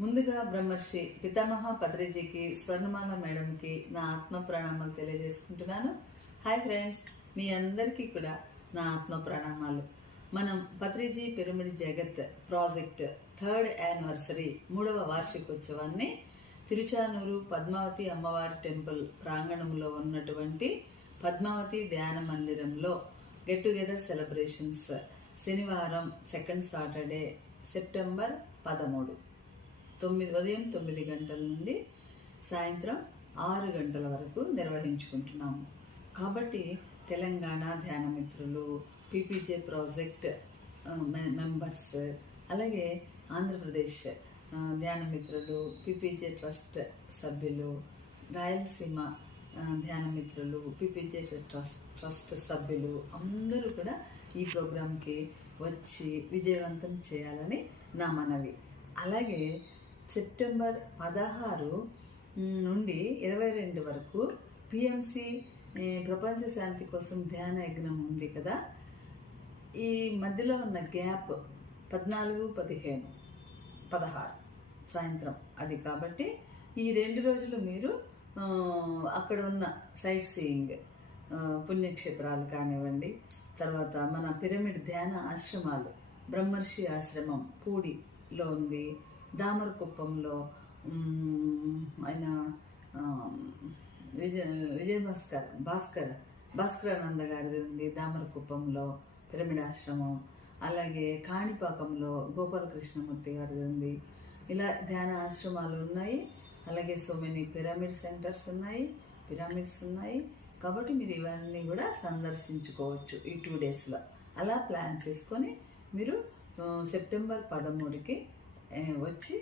ముందుగా బ్రహ్మర్షి పితామహ పత్రిజీకి, స్వర్ణమాల మేడంకి నా ఆత్మ ప్రణామాలు తెలియజేసుకుంటున్నాను. హాయ్ ఫ్రెండ్స్, మీ అందరికీ కూడా నా ఆత్మ ప్రణామాలు. మనం పత్రిజీ పిరమిడ్ జగత్ ప్రాజెక్ట్ 3rd యానివర్సరీ 3వ వార్షికోత్సవాన్ని తిరుచానూరు పద్మావతి అమ్మవారి టెంపుల్ ప్రాంగణంలో ఉన్నటువంటి పద్మావతి ధ్యాన మందిరంలో గెట్ టుగెదర్ సెలబ్రేషన్స్ శనివారం 2nd సాటర్డే సెప్టెంబర్ 13 ఉదయం 9 గంటల నుండి సాయంత్రం 6 గంటల వరకు నిర్వహించుకుంటున్నాము. కాబట్టి తెలంగాణ ధ్యాన మిత్రులు, పీపీజే ప్రాజెక్ట్ మెంబర్స్, అలాగే ఆంధ్రప్రదేశ్ ధ్యాన మిత్రులు, పీపీజే ట్రస్ట్ సభ్యులు, రాయలసీమ ధ్యాన మిత్రులు, పీపీజే ట్రస్ట్ సభ్యులు అందరూ కూడా ఈ ప్రోగ్రాంకి వచ్చి విజయవంతం చేయాలని నా మనవి. అలాగే సెప్టెంబర్ 16 నుండి 22 వరకు పిఎంసి ప్రపంచ శాంతి కోసం ధ్యాన యజ్ఞం ఉంది కదా. ఈ మధ్యలో ఉన్న గ్యాప్ 14, 15, 16 సాయంత్రం అది. కాబట్టి ఈ 2 రోజులు మీరు అక్కడ ఉన్న సైట్ సీయింగ్ పుణ్యక్షేత్రాలు కానివ్వండి, తర్వాత మన పిరమిడ్ ధ్యాన ఆశ్రమాలు, బ్రహ్మర్షి ఆశ్రమం పూడిలో ఉంది, దామరకుప్పంలో ఆయన విజయ భాస్కరానంద గారిది ఉంది, దామరకుప్పంలో పిరమిడ్ ఆశ్రమం. అలాగే కాణిపాకంలో గోపాలకృష్ణమూర్తి గారిది ఉంది. ఇలా ధ్యాన ఆశ్రమాలు ఉన్నాయి. అలాగే సో మెనీ పిరమిడ్ సెంటర్స్ ఉన్నాయి, పిరమిడ్స్ ఉన్నాయి. కాబట్టి మీరు ఇవన్నీ కూడా సందర్శించుకోవచ్చు ఈ 2 డేస్లో. అలా ప్లాన్ చేసుకొని మీరు సెప్టెంబర్ 13కి వచ్చి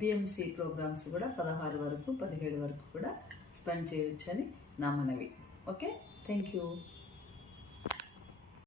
పిఎంసి ప్రోగ్రామ్స్ కూడా 16 వరకు 17 వరకు కూడా స్పెండ్ చేయొచ్చని నా మనవి. Okay, thank you.